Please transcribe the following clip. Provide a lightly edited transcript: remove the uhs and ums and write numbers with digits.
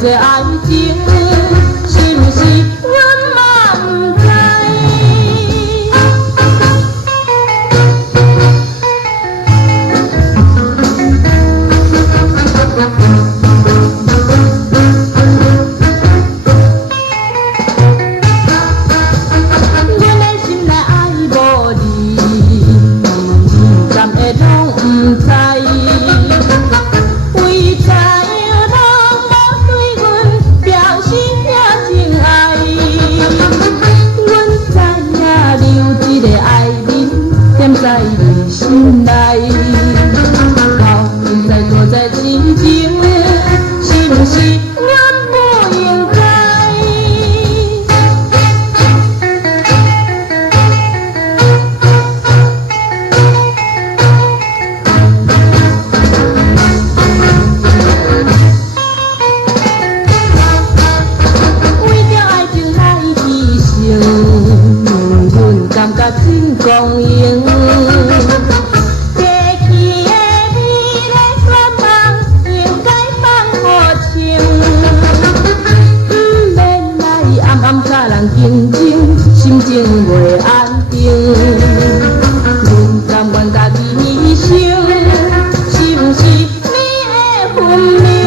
这爱情，是毋是阮嘛不知？阮的心内爱无你，暂会拢不知。为知影拢无对阮表示遐情爱，阮知影留一个爱人踮在你心内，到现在搁再痴情，是毋是阮不应该？感觉真光荣，过去的美丽愿望应该放乎情，不免来暗暗甲人竞争，心情袂安定。阮甘愿家己牺牲，是毋是你的分明？